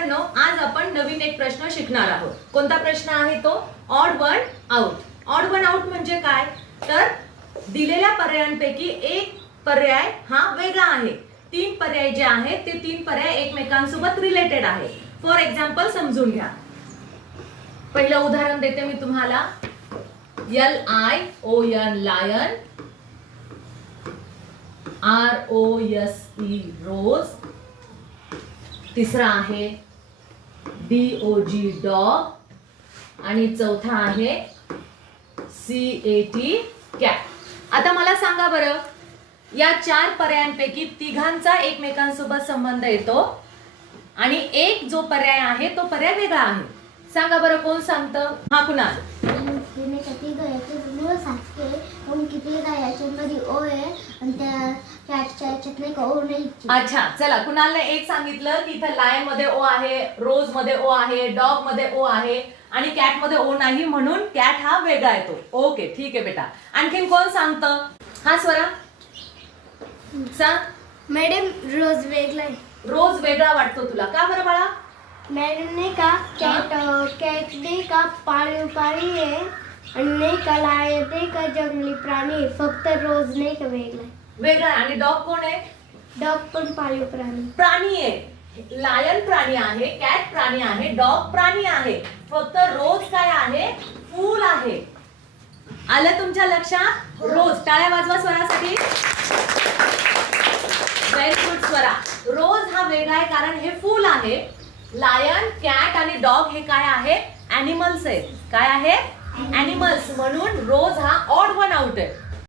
विद्यार्थ्यांनो, आज आपण नवीन एक प्रश्न शिकणार आहोत. कोणता प्रश्न आहे तो? Odd one out. Odd one out म्हणजे काय? तर दिलेल्या पर्यायांपैकी एक पर्याय हा वेगळा आहे. तीन पर्याय जे आहेत ते तीन पर्याय एकमेकांसोबत रिलेटेड आहे. फॉर एक्झाम्पल समजून घ्या. पहिलं उदाहरण देते मी तुम्हाला. LION लायन, ROSE रोज. तिसरा आहे DOG डॉग आणि चौथा आहे CAT कॅट. आता मला सांगा बरं, या चार पर्यायांपैकी तिघांचा एकमेकांसोबत संबंध येतो आणि एक जो पर्याय आहे तो पर्याय वेगळा आहे. सांगा बरं, कोण सांगतं? हा, कुणाल. अच्छा, चला. कुणालने एक सांगितलं की इथं लायन मध्ये ओ आहे, रोज मध्ये ओ आहे, डॉग मध्ये ओ आहे आणि कॅट मध्ये ओ नाही, म्हणून कॅट हा वेगळा येतो. ओके, ठीक आहे बेटा. आणखीन कोण सांगतं? हा, स्वरा सांग. मॅडम, रोज वेगळा आहे. रोज वेगळा वाटतो तुला, का बरं बाळा? मॅडम नाही का, कॅट नाही का पाळीव प्राणी आहे आणि नाही का लायन नाही का जंगली प्राणी आहे. फक्त रोज नाही का वेगळा आहे. वेगळा. आणि डॉग कोण आहे? डॉग पण पाळीव प्राणी आहे. लायन प्राणी आहे, कॅट प्राणी आहे, डॉग प्राणी आहे. फक्त रोज काय आहे? फूल आहे. आलं तुमच्या लक्षात? रोज. टाळ्या वाजवा स्वरासाठी. Very good Swara. रोज हा वेगळा आहे कारण हे फूल आहे. लायन, कॅट आणि डॉग हे काय आहे? ॲनिमल्स आहेत. काय आहे? ॲनिमल्स. म्हणून रोज हा ऑड वन आउट आहे.